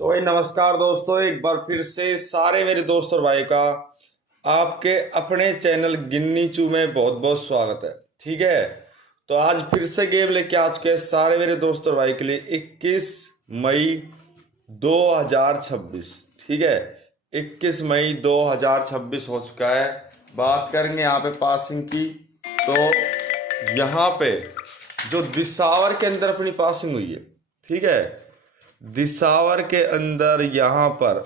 तो भाई नमस्कार दोस्तों, एक बार फिर से सारे मेरे दोस्त और भाई का आपके अपने चैनल गिन्नी चू में बहुत बहुत स्वागत है। ठीक है, तो आज फिर से गेम लेके आ चुके हैं सारे मेरे दोस्त और भाई के लिए 21 मई 2026। ठीक है, 21 मई 2026 हो चुका है। बात करेंगे यहाँ पे पासिंग की, तो यहाँ पे जो दिसावर के अंदर अपनी पासिंग हुई है, ठीक है, दिसावर के अंदर यहाँ पर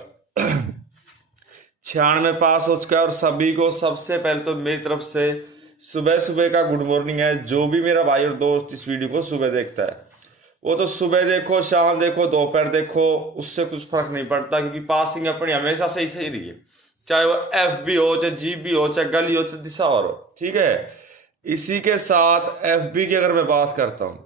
96 पास हो चुका है। और सभी को सबसे पहले तो मेरी तरफ से सुबह सुबह का गुड मॉर्निंग है। जो भी मेरा भाई और दोस्त इस वीडियो को सुबह देखता है, वो तो सुबह देखो, शाम देखो, दोपहर देखो, उससे कुछ फर्क नहीं पड़ता, क्योंकि पासिंग अपनी हमेशा सही सही रही है। चाहे वो एफ बी हो, चाहे जी बी हो, चाहे गली हो, चाहे दिसावर हो। ठीक है, इसी के साथ एफ बी की अगर मैं बात करता हूँ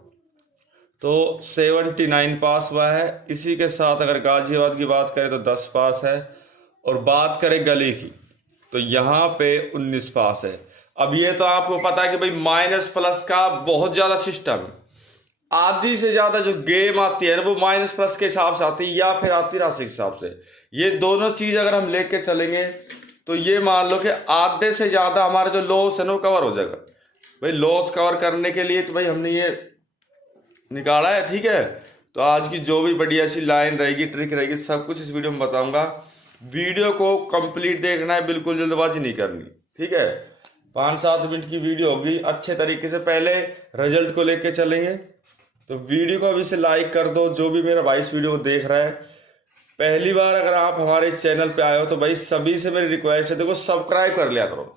तो 79 पास हुआ है। इसी के साथ अगर गाजियाबाद की बात करें तो 10 पास है। और बात करें गली की तो यहाँ पे 19 पास है। अब ये तो आपको पता है कि भाई माइनस प्लस का बहुत ज्यादा सिस्टम है। आधी से ज्यादा जो गेम आती है वो माइनस प्लस के हिसाब से आती है या फिर आती राशि के हिसाब से। ये दोनों चीज अगर हम लेके चलेंगे तो ये मान लो कि आधे से ज्यादा हमारा जो लॉस है ना वो कवर हो जाएगा। भाई लॉस कवर करने के लिए तो भाई हमने ये निकाला है। ठीक है, तो आज की जो भी बढ़िया सी लाइन रहेगी, ट्रिक रहेगी, सब कुछ इस वीडियो में बताऊंगा। वीडियो को कंप्लीट देखना है, बिल्कुल जल्दबाजी नहीं करनी। ठीक है, 5-7 मिनट की वीडियो होगी, अच्छे तरीके से पहले रिजल्ट को लेके चलेंगे। तो वीडियो को अभी से लाइक कर दो। जो भी मेरा भाई इस वीडियो को देख रहा है, पहली बार अगर आप हमारे इस चैनल पे आए हो तो भाई सभी से मेरी रिक्वेस्ट है, देखो सब्सक्राइब कर लिया करो।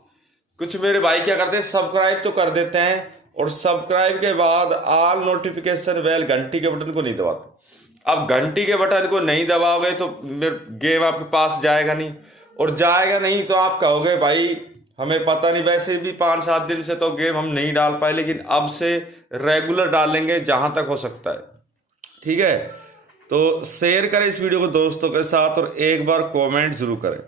कुछ मेरे भाई क्या करते हैं, सब्सक्राइब तो कर देते हैं और सब्सक्राइब के बाद ऑल नोटिफिकेशन बेल घंटी के बटन को नहीं दबाते। अब घंटी के बटन को नहीं दबाओगे तो गेम आपके पास जाएगा नहीं, और जाएगा नहीं तो आप कहोगे भाई हमें पता नहीं। वैसे भी 5-7 दिन से तो गेम हम नहीं डाल पाए, लेकिन अब से रेगुलर डालेंगे जहां तक हो सकता है। ठीक है, तो शेयर करें इस वीडियो को दोस्तों के साथ और एक बार कमेंट जरूर करें।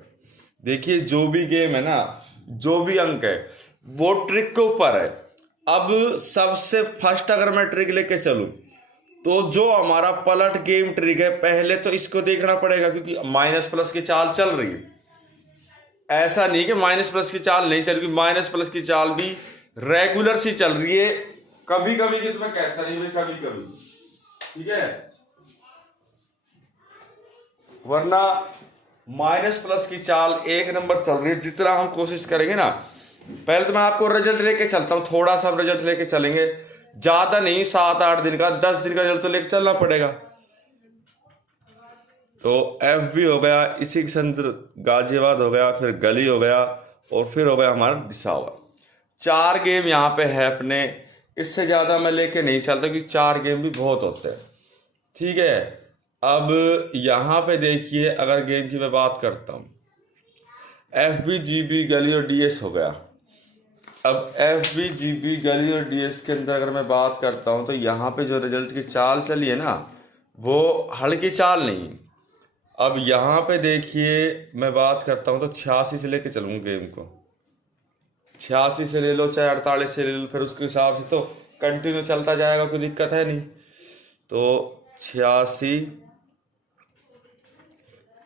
देखिए जो भी गेम है ना, जो भी अंक है वो ट्रिक के ऊपर है। अब सबसे फर्स्ट अगर मैं ट्रिक लेके चलूं तो जो हमारा पलट गेम ट्रिक है, पहले तो इसको देखना पड़ेगा, क्योंकि माइनस प्लस की चाल चल रही है। ऐसा नहीं कि माइनस प्लस की चाल नहीं चल रही, माइनस प्लस की चाल भी रेगुलर सी चल रही है। कभी कभी की तो मैं कहता नहीं भाई, कभी कभी। ठीक है, वरना माइनस प्लस की चाल एक नंबर चल रही है। जितना हम कोशिश करेंगे ना, पहले तो मैं आपको रिजल्ट लेके चलता हूँ, थोड़ा सा रिजल्ट लेके चलेंगे, ज्यादा नहीं, 7-8 दिन का, 10 दिन का रिजल्ट तो लेके चलना पड़ेगा। तो एफ बी हो गया, इसी के अंदर गाजियाबाद हो गया, फिर गली हो गया, और फिर हो गया हमारा दिसावर। 4 गेम यहाँ पे है अपने। इससे ज्यादा मैं लेके नहीं चलता क्योंकि 4 गेम भी बहुत होते हैं। ठीक है, अब यहाँ पे देखिए अगर गेम की मैं बात करता हूँ, एफ बी जी बी गली और डी एस हो गया। अब एफ बी जी बी गली और डी एस के अंदर अगर मैं बात करता हूँ तो यहाँ पे जो रिजल्ट की चाल चली है ना, वो हल्की चाल नहीं। अब यहाँ पे देखिए मैं बात करता हूँ तो 86 से लेके चलूँ गेम को, 86 से ले लो चाहे 48 से ले लो, फिर उसके हिसाब से तो कंटिन्यू चलता जाएगा, कोई दिक्कत है नहीं। तो 86,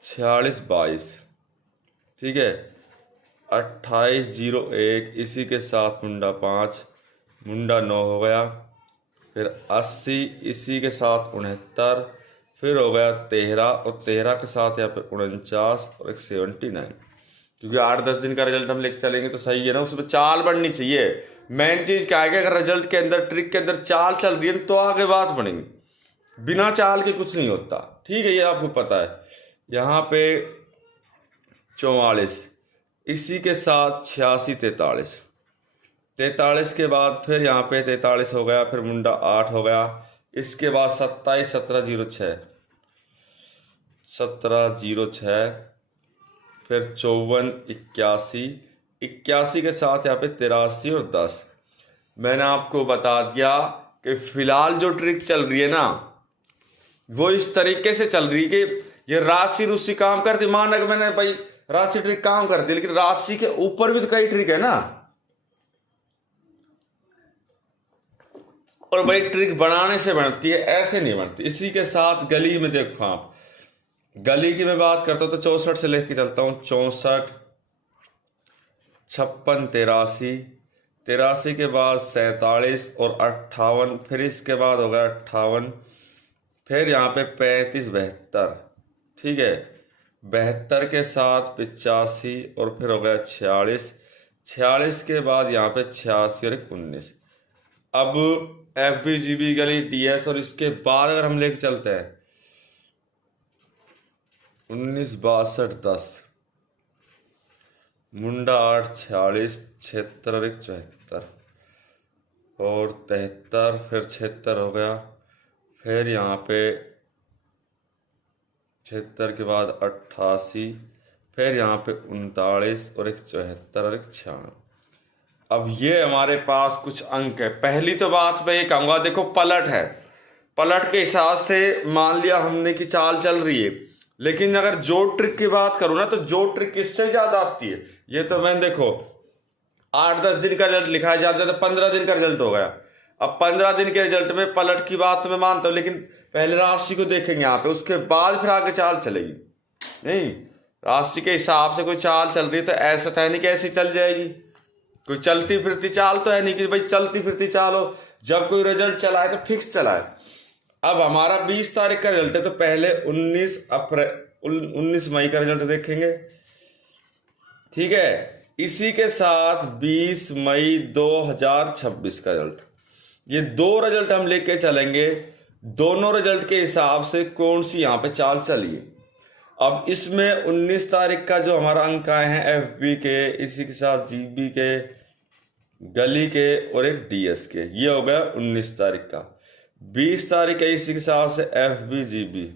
46, 22, ठीक है, 28-01, इसी के साथ मुंडा 5, मुंडा 9 हो गया, फिर 80, इसी के साथ 69, फिर हो गया 13, और 13 के साथ यहाँ पे 49 और एक 79। क्योंकि 8-10 दिन का रिजल्ट हम लेके चलेंगे तो सही है ना, उसमें चाल बढ़नी चाहिए। मेन चीज क्या है कि अगर रिजल्ट के अंदर, ट्रिक के अंदर चाल चल रही है तो आगे बात बढ़ेगी, बिना चाल के कुछ नहीं होता। ठीक है, ये आपको पता है। यहाँ पे 44, इसी के साथ 86, 43, 43 के बाद फिर यहाँ पे 43 हो गया, फिर मुंडा 8 हो गया, इसके बाद 27, 17-06, 17-06, फिर 54, 81, 81 के साथ यहाँ पे 83 और 10। मैंने आपको बता दिया कि फिलहाल जो ट्रिक चल रही है ना, वो इस तरीके से चल रही है कि ये राशि रूसी काम करती। मान रहा मैंने भाई राशि ट्रिक काम करती है, लेकिन राशि के ऊपर भी तो कई ट्रिक है ना। और भाई ट्रिक बनाने से बनती है, ऐसे नहीं बनती। इसी के साथ गली में देखो आप, गली की मैं बात करता हूँ तो 64 से लेके चलता हूँ, 64, 56, 83, 83 के बाद 47 और 58, फिर इसके बाद हो गया 58, फिर यहाँ पे 35, 72, ठीक है, 72 के साथ 85 और फिर हो गया 46, 46 के बाद यहाँ पे 86 और 19। अब FB GB गली DS, और इसके बाद अगर हम लेके चलते हैं 19, 62, 10, मुंडा 8, 46, 76 और 74 और 73, फिर 76 हो गया, फिर यहाँ पे 76 के बाद 88, फिर यहाँ पे 39 और 74 और 96। अब ये हमारे पास कुछ अंक है। पहली तो बात मैं ये कहूँगा, देखो पलट है, पलट के हिसाब से मान लिया हमने कि चाल चल रही है, लेकिन अगर जोड़ ट्रिक की बात करूँ ना तो जोड़ ट्रिक किससे ज्यादा आती है। ये तो मैंने देखो 8-10 दिन का रिजल्ट लिखा है, ज्यादा तो 15 दिन का रिजल्ट हो गया। अब 15 दिन के रिजल्ट में पलट की बात तो मैं मानता हूँ, लेकिन पहले राशि को देखेंगे यहाँ पे, उसके बाद फिर आगे चाल चलेगी। नहीं, राशि के हिसाब से कोई चाल चल रही है तो ऐसा तो है नहीं कि ऐसी चल जाएगी, कोई चलती फिरती चाल तो है नहीं कि भाई चलती फिरती चाल हो। जब कोई रिजल्ट चला है तो फिक्स चला है। अब हमारा 20 तारीख का रिजल्ट है, तो पहले 19 मई का रिजल्ट देखेंगे, ठीक है। इसी के साथ 20 मई 2026 का रिजल्ट, ये दो रिजल्ट हम लेके चलेंगे। दोनों रिजल्ट के हिसाब से कौन सी यहाँ पे चाल चली है। अब इसमें 19 तारीख का जो हमारा अंक आए हैं FB के, इसी के साथ GB के, गली के और एक DS के, ये हो गया 19 तारीख का। 20 तारीख है इसी के हिसाब से FB GB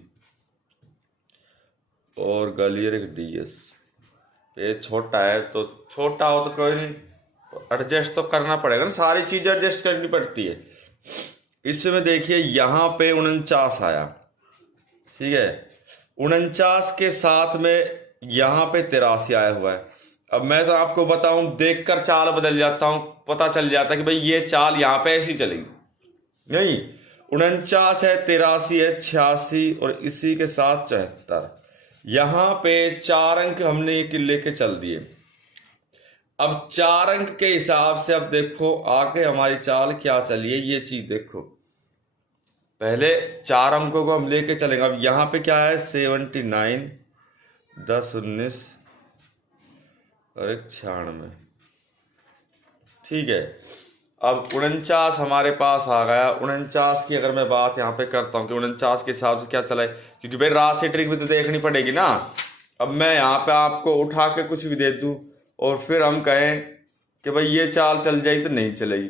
और गली और एक DS। ये छोटा है तो छोटा हो तो कोई नहीं, एडजस्ट तो करना पड़ेगा ना, सारी चीजें एडजस्ट करनी पड़ती है। इसमें देखिए यहाँ पे 49 आया, ठीक है, 49 के साथ में यहाँ पे 83 आया हुआ है। अब मैं तो आपको बताऊं, देखकर चाल बदल जाता हूं, पता चल जाता है कि भाई ये चाल यहाँ पे ऐसी चलेगी। नहीं, 49 है, 83 है, 86 और इसी के साथ 74। यहाँ पे 4 अंक हमने ये लेके चल दिए। अब 4 अंक के हिसाब से अब देखो आगे हमारी चाल क्या चली है, ये चीज देखो। पहले 4 अंकों को हम लेके चलेंगे। अब यहाँ पे क्या है 79, 10, 19 और एक 96, ठीक है। अब 49 हमारे पास आ गया। 49 की अगर मैं बात यहाँ पे करता हूँ कि 49 के हिसाब से क्या चला है, क्योंकि भाई राशि ट्रिक भी तो देखनी पड़ेगी ना। अब मैं यहाँ पे आपको उठा के कुछ भी दे दूँ और फिर हम कहें कि भाई ये चाल चल जाएगी, तो नहीं चलेगी।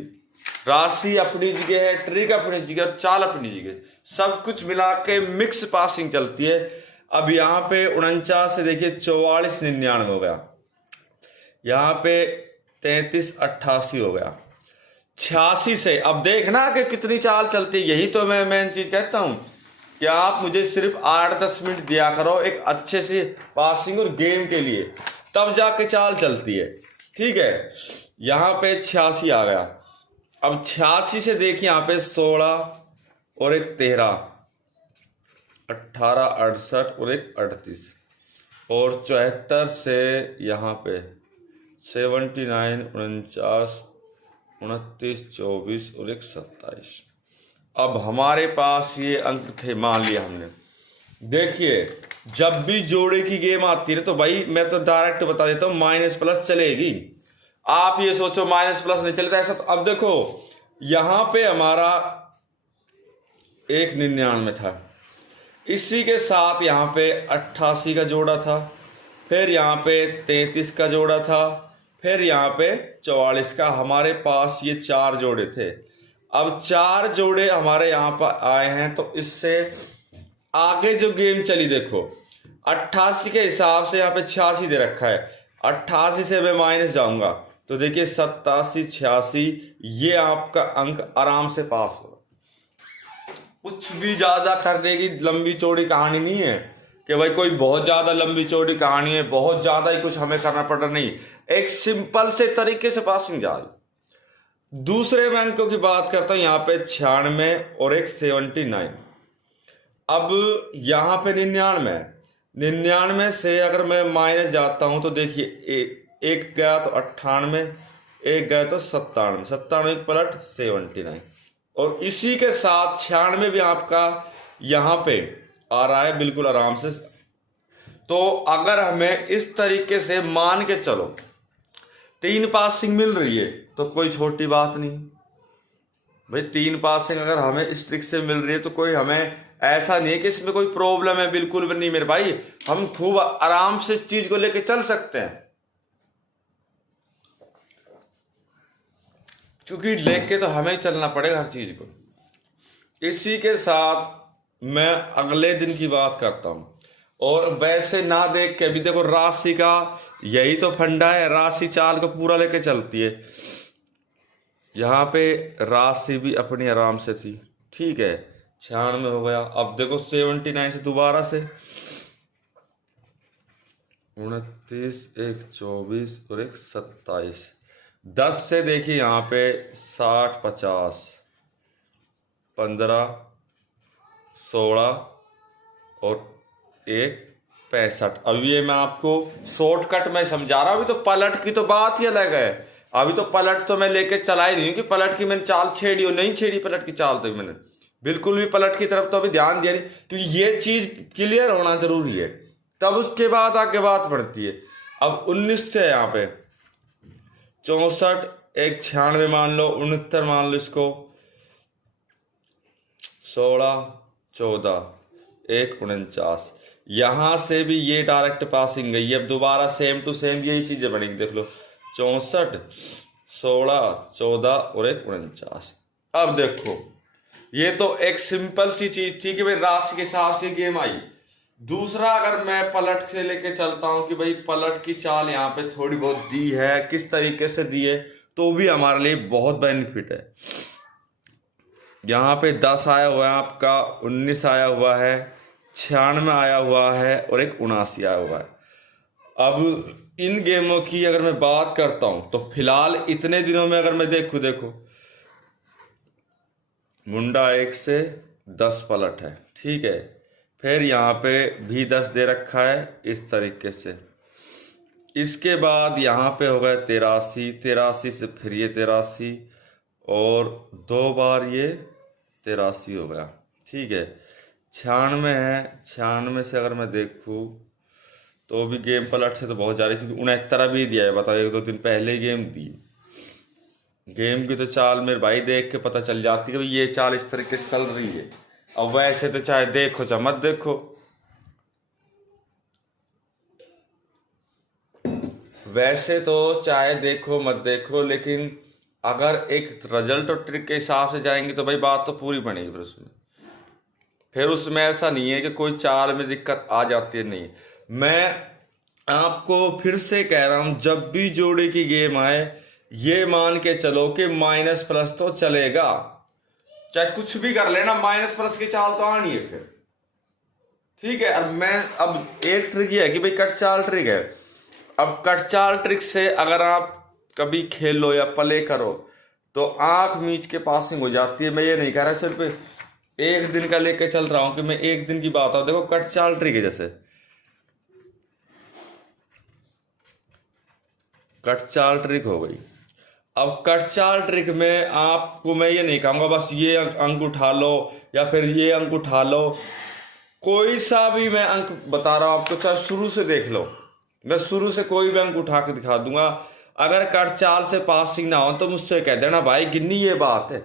राशि अपनी जगह है, ट्रिक अपनी जगह और चाल अपनी जगह, सब कुछ मिला के मिक्स पासिंग चलती है। अब यहाँ पे 49 से देखिए 44, 99 हो गया, यहाँ पे 33, 88 हो गया, 86 से अब देखना कि कितनी चाल चलती है। यही तो मैं मेन चीज कहता हूँ कि आप मुझे सिर्फ 8-10 मिनट दिया करो एक अच्छे से पासिंग और गेम के लिए, तब जाके चाल चलती है, ठीक है। यहाँ पे 86 आ गया। अब 86 से देखिए यहाँ पे 16 और एक 13, 18, 68 और एक 38 और 74 से यहाँ पे 79, 49, 29, 24 और एक 27। अब हमारे पास ये अंक थे, मान लिया हमने। देखिए जब भी जोड़े की गेम आती है तो भाई मैं तो डायरेक्ट बता देता हूँ माइनस प्लस चलेगी। आप ये सोचो माइनस प्लस नहीं चलता ऐसा, तो अब देखो यहां पे हमारा 199 था, इसी के साथ यहाँ पे 88 का जोड़ा था, फिर यहाँ पे 33 का जोड़ा था, फिर यहाँ पे 44 का। हमारे पास ये 4 जोड़े थे। अब 4 जोड़े हमारे यहाँ पर आए हैं, तो इससे आगे जो गेम चली देखो 88 के हिसाब से यहाँ पे 86 दे रखा है, 88 से मैं माइनस जाऊंगा तो देखिए 87, 86, ये आपका अंक आराम से पास होगा। कुछ भी ज्यादा करने की लंबी चौड़ी कहानी नहीं है कि भाई कोई बहुत ज्यादा लंबी चौड़ी कहानी है, बहुत ज्यादा ही कुछ हमें करना पड़ रहा, नहीं, एक सिंपल से तरीके से पासिंग जा रही। दूसरे मैं अंकों की बात करता हूं, यहाँ पे 96 और एक 79। अब यहाँ पे 99 है, 99 से अगर मैं माइनस जाता हूं तो देखिए एक गया तो 98, एक गया तो 97, 97 पलट 79। और इसी के साथ 96 भी आपका यहाँ पे आ रहा है बिल्कुल आराम से। तो अगर हमें इस तरीके से मान के चलो 3 पासिंग मिल रही है तो कोई छोटी बात नहीं भाई। 3 पासिंग अगर हमें इस ट्रिक से मिल रही है तो कोई हमें ऐसा नहीं है कि इसमें कोई प्रॉब्लम है, बिल्कुल भी नहीं मेरे भाई। हम खूब आराम से इस चीज को लेके चल सकते हैं, क्योंकि लेके तो हमें चलना पड़ेगा हर चीज को। इसी के साथ मैं अगले दिन की बात करता हूं। और वैसे ना देख के अभी देखो राशि का यही तो फंडा है, राशि चाल को पूरा लेके चलती है। यहाँ पे राशि भी अपनी आराम से थी, ठीक है, 96 हो गया। अब देखो 79 से दोबारा से 29, एक 24 और एक 27, 10 से देखिए यहाँ पे 60, 50, 15, 16 और एक 65। अब ये मैं आपको शॉर्टकट में समझा रहा हूं। अभी तो पलट की तो बात ही अलग है। अभी तो पलट तो मैं लेके चला ही नहीं हूं कि पलट की मैंने चाल छेड़ी हो, नहीं छेड़ी पलट की चाल तो मैंने बिल्कुल भी पलट की तरफ तो अभी ध्यान दिया नहीं, क्योंकि ये चीज क्लियर होना जरूरी है, तब उसके बाद आगे बात बढ़ती है। अब 19 से यहाँ पे 64, एक 96 मान लो, 69 मान लो इसको, 16, 14, एक 49। यहां से भी ये डायरेक्ट पासिंग गई है। अब दोबारा सेम टू सेम यही चीजें बनेंगी, देख लो 64, 16, 14 और एक 49। अब देखो ये तो एक सिंपल सी चीज थी कि भाई राशि के हिसाब से गेम आई। दूसरा अगर मैं पलट से लेके चलता हूं कि भाई पलट की चाल यहाँ पे थोड़ी बहुत दी है, किस तरीके से दी है, तो भी हमारे लिए बहुत बेनिफिट है। यहाँ पे 10 आया हुआ है आपका, 19 आया हुआ है, 96 आया हुआ है और एक 79 आया हुआ है। अब इन गेमों की अगर मैं बात करता हूं तो फिलहाल इतने दिनों में अगर मैं देखो मुंडा 1 से 10 पलट है, ठीक है। फिर यहाँ पे भी 10 दे रखा है इस तरीके से। इसके बाद यहाँ पे हो गया 83, 83 से फिर ये 83 और 2 बार ये 83 हो गया, ठीक है। 96 है, 96 से अगर मैं देखूँ तो भी गेम पलट से तो बहुत ज़्यादा, क्योंकि 69 भी दिया है, बताओ 1-2 दिन पहले ही गेम दी। गेम की तो चाल मेरे भाई देख के पता चल जाती है कि ये चाल इस तरीके से चल रही है। अब वैसे तो चाहे देखो चाहे मत देखो, वैसे तो चाहे देखो मत देखो, लेकिन अगर एक रिजल्ट और ट्रिक के हिसाब से जाएंगे तो भाई बात तो पूरी बनेगी। फिर उसमें ऐसा नहीं है कि कोई चाल में दिक्कत आ जाती है, नहीं। मैं आपको फिर से कह रहा हूं, जब भी जोड़े की गेम आए ये मान के चलो कि माइनस प्लस तो चलेगा, चाहे कुछ भी कर लेना, माइनस प्लस की चाल तो आनी है फिर, ठीक है। अब एक ट्रिक ये है कि भाई कट चाल ट्रिक है। अब कट चाल ट्रिक से अगर आप कभी खेलो या प्ले करो तो आंख मीच के पासिंग हो जाती है। मैं ये नहीं कह रहा सिर्फ एक दिन का लेके चल रहा हूं कि मैं एक दिन की बात है। देखो कट चाल ट्रिक है, जैसे कट चाल ट्रिक हो गई। अब कट चाल ट्रिक में आपको मैं ये नहीं कहूंगा बस ये अंक उठा लो या फिर ये अंक उठा लो, कोई सा भी मैं अंक बता रहा हूं आपको, चाहे शुरू से देख लो, मैं शुरू से कोई भी अंक उठा के दिखा दूंगा। अगर कट चाल से पासिंग ना हो तो मुझसे कह देना भाई गिन्नी, ये बात है।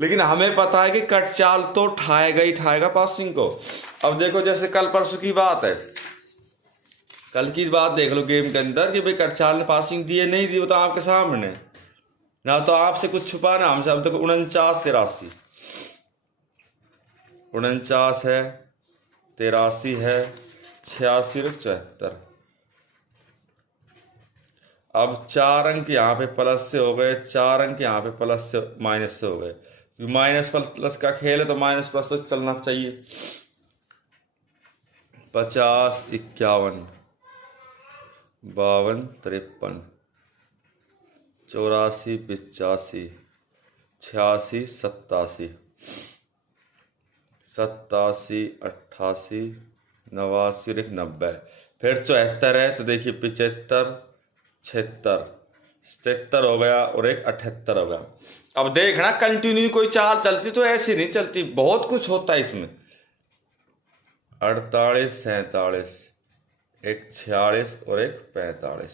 लेकिन हमें पता है कि कट चाल तो उठाएगा ही उठाएगा पासिंग को। अब देखो जैसे कल परसों की बात है, कल की बात देख लो गेम के अंदर कि भाई कट चाल ने पासिंग दी है नहीं दी, वो तो आपके सामने ना, तो आपसे कुछ छुपाना हमसे। अब देखो 49, 83, 49 है, 83 है, 86 और 74। अब 4 अंक यहाँ पे प्लस से हो गए, 4 अंक यहाँ पे प्लस से माइनस से हो गए। माइनस प्लस का खेल है तो माइनस प्लस तो चलना चाहिए। 50, 51, 52, 53, 84, 85, 86, 87, 87, 88, 89 और 90। फिर 74 है तो देखिए 75, 76, 77 हो गया और एक 78 हो गया। अब देखना कंटिन्यू कोई चाल चलती तो ऐसी नहीं चलती, बहुत कुछ होता है इसमें। 48, 47, एक 46 और एक 45।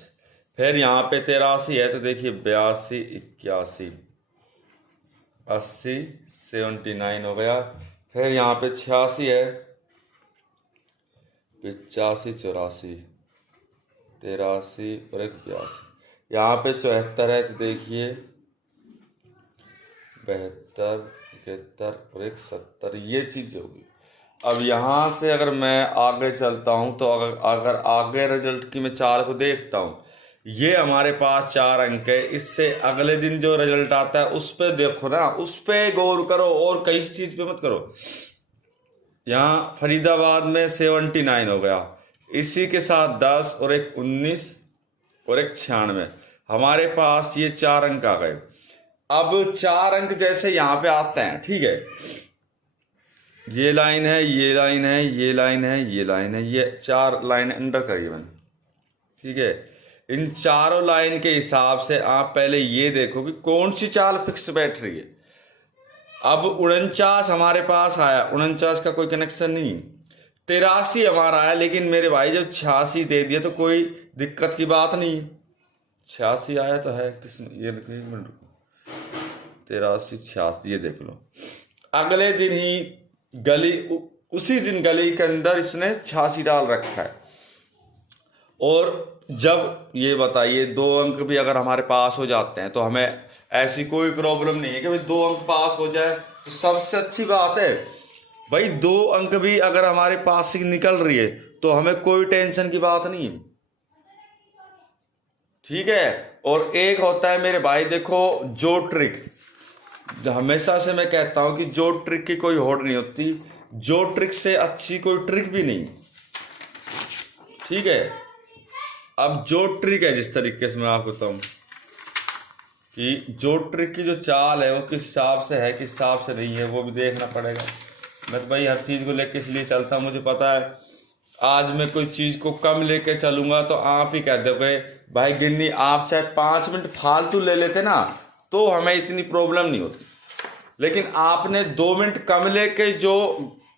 फिर यहाँ पे 83 है तो देखिए 82, 81, 80, 79 हो गया। फिर यहाँ पे 86 है, 85, 84, 83 और एक 82। यहाँ पे 74 है तो देखिए 72, 71 और एक 70। ये चीज होगी। अब यहाँ से अगर मैं आगे चलता हूँ तो अगर आगे रिजल्ट की मैं चाल को देखता हूँ, ये हमारे पास 4 अंक है। इससे अगले दिन जो रिजल्ट आता है उस पे देखो ना, उस पे गौर करो और कई चीज पे मत करो। यहाँ फरीदाबाद में 79 हो गया, इसी के साथ 10 और एक 19 और एक 96। हमारे पास ये 4 अंक आ गए। अब 4 अंक जैसे यहाँ पे आते हैं, ठीक है, ये लाइन है, ये लाइन है, ये लाइन है, ये लाइन है, ये 4 लाइन अंडर करीबन, ठीक है। इन चारों लाइन के हिसाब से आप पहले ये देखो कि कौन सी चाल फिक्स बैठ रही है। अब 49 हमारे पास आया, 49 का कोई कनेक्शन नहीं। 83 हमारा आया, लेकिन मेरे भाई जब 86 दे दिया तो कोई दिक्कत की बात नहीं। 86 आया तो है किस, ये 83, 86, ये देख लो। अगले दिन ही गली, उसी दिन गली के अंदर इसने 86 डाल रखा है। और जब ये बताइए 2 अंक भी अगर हमारे पास हो जाते हैं तो हमें ऐसी कोई प्रॉब्लम नहीं है कि भाई 2 अंक पास हो जाए तो सबसे अच्छी बात है। भाई 2 अंक भी अगर हमारे पास से निकल रही है तो हमें कोई टेंशन की बात नहीं है, ठीक है। और एक होता है मेरे भाई, देखो जो ट्रिक, हमेशा से मैं कहता हूं कि जो ट्रिक की कोई होड़ नहीं होती, जो ट्रिक से अच्छी कोई ट्रिक भी नहीं, ठीक है। अब जो ट्रिक है, जिस तरीके से मैं आपको बताऊं कि जो ट्रिक की जो चाल है वो किस हिसाब से है, किस हिसाब से नहीं है, वो भी देखना पड़ेगा। मैं तो भाई हर चीज को लेके इसलिए चलता हूं, मुझे पता है आज मैं कोई चीज को कम लेके चलूंगा तो आप ही कह दोगे भाई गिन्नी आप चाहे 5 मिनट फालतू ले लेते ना तो हमें इतनी प्रॉब्लम नहीं होती, लेकिन आपने 2 मिनट कम लेके जो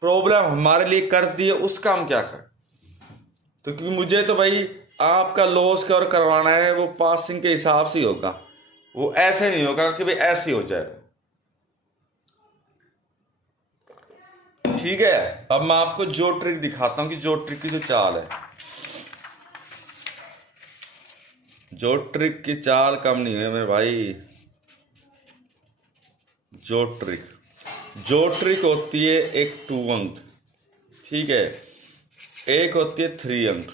प्रॉब्लम हमारे लिए कर दी है उसका हम क्या करें। तो क्योंकि मुझे तो भाई आपका लॉस कवर करवाना है, वो पासिंग के हिसाब से ही होगा, वो ऐसे नहीं होगा कि भाई ऐसे हो जाए, ठीक है। अब मैं आपको जो ट्रिक दिखाता हूं कि जो ट्रिक की जो चाल है, जो ट्रिक की चाल कम नहीं है मेरे भाई। जो ट्रिक होती है एक 2 अंक, ठीक है, एक होती है 3 अंक,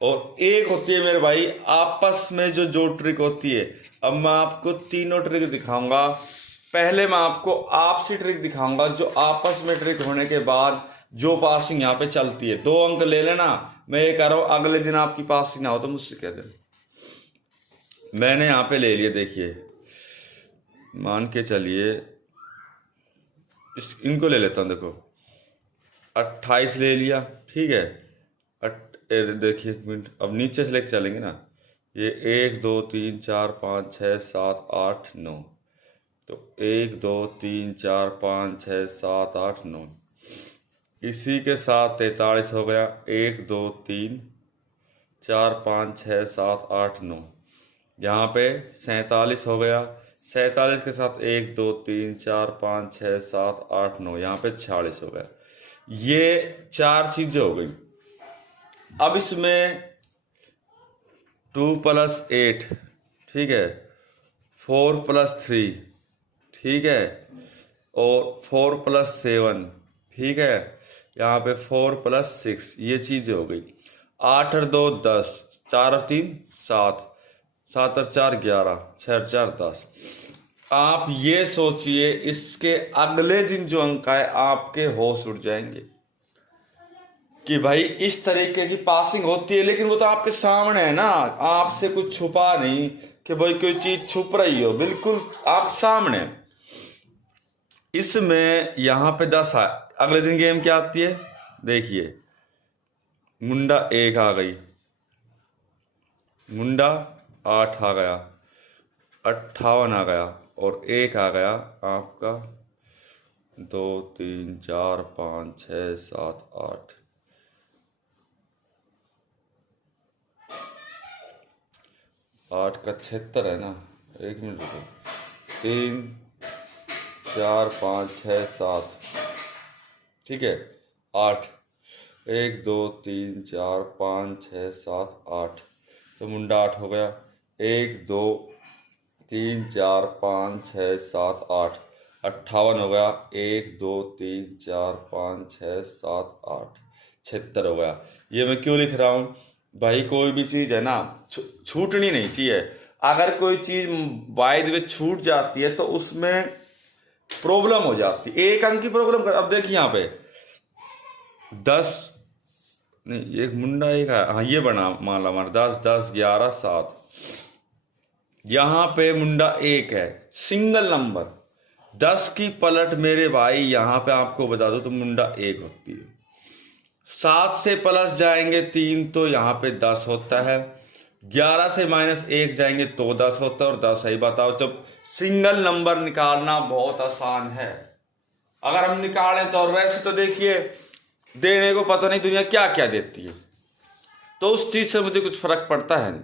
और एक होती है मेरे भाई आपस में जो ट्रिक होती है। अब मैं आपको तीनों ट्रिक दिखाऊंगा। पहले मैं आपको आपसी ट्रिक दिखाऊंगा जो आपस में ट्रिक होने के बाद जो पासिंग यहाँ पे चलती है। 2 अंक ले लेना, मैं ये कह रहा हूं अगले दिन आपकी पासिंग ना हो तो मुझसे कह देना। मैंने यहाँ पे ले लिए, देखिए मान के चलिए इनको ले लेता हूँ, देखो 28 ले लिया, ठीक है। देखिए एक मिनट, अब नीचे से लेके चलेंगे ना, ये 1 2 3 4 5 6 7 8 9, तो 1 2 3 4 5 6 7 8 9, इसी के साथ 43 हो गया, 1 2 3 4 5 6 7 8 9, यहाँ पे 47 हो गया, 47 के साथ 1 2 3 4 5 6 7 8 9, यहाँ पे 46 हो गया। ये 4 चीजें हो गई। अब इसमें 2 + 8, ठीक है, 4 + 3, ठीक है, और 4 + 7, ठीक है, यहाँ पे 4 + 6, ये चीजें हो गई। 8 और 2 10, 4 और 3 7, 7 और 4 11, 6 और 4 10। आप ये सोचिए इसके अगले दिन जो अंक आए आपके होश उड़ जाएंगे कि भाई इस तरीके की पासिंग होती है, लेकिन वो तो आपके सामने है ना, आपसे कुछ छुपा नहीं कि भाई कोई चीज छुप रही हो, बिल्कुल आप सामने। इसमें यहाँ पे 10 है, अगले दिन गेम क्या आती है देखिए, मुंडा 1 आ गई, मुंडा 8 आ गया, 58 आ गया, और 1 आ गया आपका 2 3 4 5 6 7 8। 8 का 76 है ना, 1 मिनट रुको। 3 4 5 6 7, ठीक है। 8, 1 2 3 4 5 6 7 8, तो मुंडा 8 हो गया। 1 2 3 4 5 6 7 8, 58 हो गया। 1 2 3 4 5 6 7 8, 76 हो गया। ये मैं क्यों लिख रहा हूँ भाई, कोई भी चीज़ है ना छूटनी नहीं चाहिए। अगर कोई चीज़ बाय द वे छूट जाती है तो उसमें प्रॉब्लम हो जाती है, 1 अंक की प्रॉब्लम। अब देखिए यहाँ पे 10 नहीं, एक मुंडा 1 है, हाँ ये बना मान ला हमारा 10 10 11 7। यहाँ पे मुंडा 1 है, सिंगल नंबर। 10 की पलट मेरे भाई यहाँ पे आपको बता दो तो मुंडा 1 होती है। 7 से प्लस जाएंगे 3 तो यहाँ पे 10 होता है। 11 से -1 जाएंगे तो 10 होता है, और 10 है। बताओ, जब सिंगल नंबर निकालना बहुत आसान है अगर हम निकालें तो। और वैसे तो देखिए देने को पता नहीं दुनिया क्या क्या देती है, तो उस चीज से मुझे कुछ फर्क पड़ता है नहीं।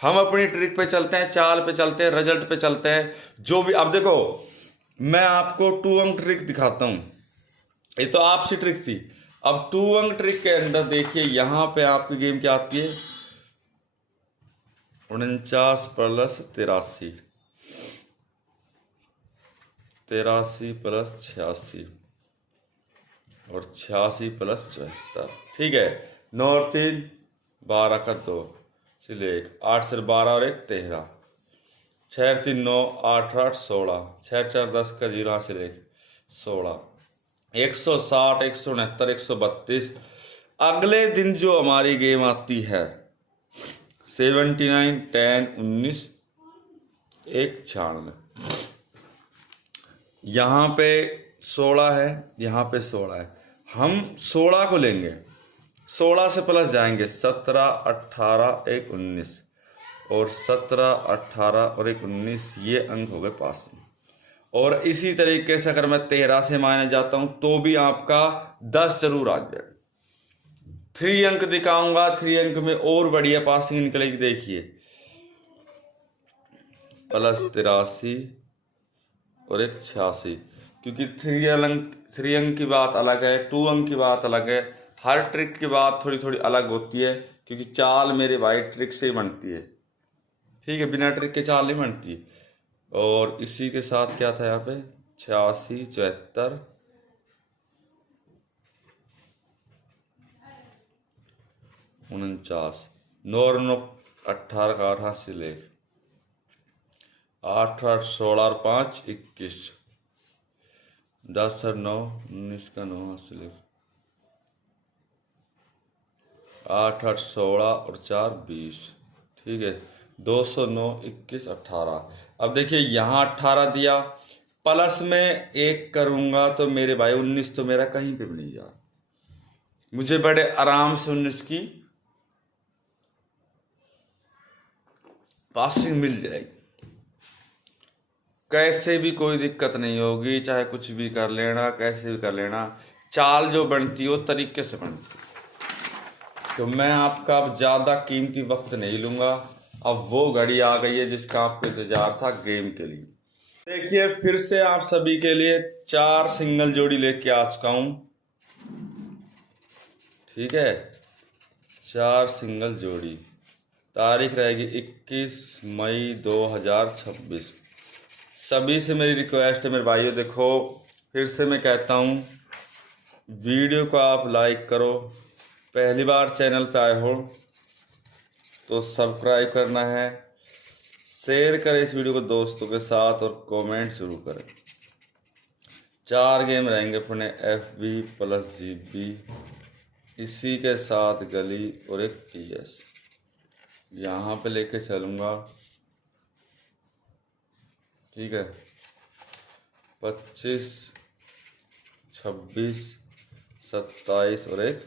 हम अपनी ट्रिक पे चलते हैं, चाल पे चलते हैं, रिजल्ट पे चलते हैं, जो भी। अब देखो मैं आपको 2 अंक ट्रिक दिखाता हूं, ये तो आपसी ट्रिक थी। अब 2 अंक ट्रिक के अंदर देखिए यहां पे आपकी गेम क्या आती है, 49 प्लस 83, 83 प्लस 86, और 86 प्लस 74, ठीक है। 9 और 3 12 का 2, इसलिए 1, 8 से 12 और 1 13, 6 और 3 9, 8 8 16, 6 4 10 का 0 हासिल 1 16, 160 169 132। अगले दिन जो हमारी गेम आती है 79 10 19 1 96। यहाँ पे 16 है, यहाँ पे 16 है, हम 16 को लेंगे। 16 से प्लस जाएंगे 17 18 1 19, और 17 18 और 1 19, ये अंक हो गए पास। और इसी तरीके से अगर मैं 13 से मायने जाता हूं तो भी आपका 10 जरूर आ जाए। 3 अंक दिखाऊंगा, 3 अंक में और बढ़िया पासिंग निकलेगी। देखिए प्लस 83 और 1 86, क्योंकि 3 अंक की बात अलग है, 2 अंक की बात अलग है। हर ट्रिक की बात थोड़ी थोड़ी अलग होती है, क्योंकि चाल मेरे भाई ट्रिक से ही बनती है, ठीक है, बिना ट्रिक के चाल नहीं बनती। और इसी के साथ क्या था यहाँ पे 86 74 49, 9 और 9 18 का 8 हासिल 1, 8 8 16 और 5 21, 10 और 9 19 का 9 हासिल 1, 8 8 16 और 4 20, ठीक है। 209 21 18। अब देखिए यहाँ 18 दिया, प्लस में 1 करूंगा तो मेरे भाई 19 तो मेरा कहीं पे भी नहीं जा, मुझे बड़े आराम से 19 की पासिंग मिल जाएगी। कैसे भी कोई दिक्कत नहीं होगी, चाहे कुछ भी कर लेना, कैसे भी कर लेना, चाल जो बनती है वो तरीके से बनती है। तो मैं आपका अब ज़्यादा कीमती वक्त नहीं लूँगा, अब वो घड़ी आ गई है जिसका आपको इंतजार था गेम के लिए। देखिए फिर से आप सभी के लिए 4 सिंगल जोड़ी लेके आ चुका हूँ, ठीक है। 4 सिंगल जोड़ी, तारीख रहेगी 21 मई 2026। सभी से मेरी रिक्वेस्ट है मेरे भाइयों, देखो फिर से मैं कहता हूँ वीडियो को आप लाइक करो, पहली बार चैनल पे आए हो तो सब्सक्राइब करना है, शेयर करें इस वीडियो को दोस्तों के साथ, और कमेंट जरूर करें। 4 गेम रहेंगे अपने FB प्लस GB, इसी के साथ गली और एक TS यहाँ पे लेके चलूँगा, ठीक है। 25 26 27 और एक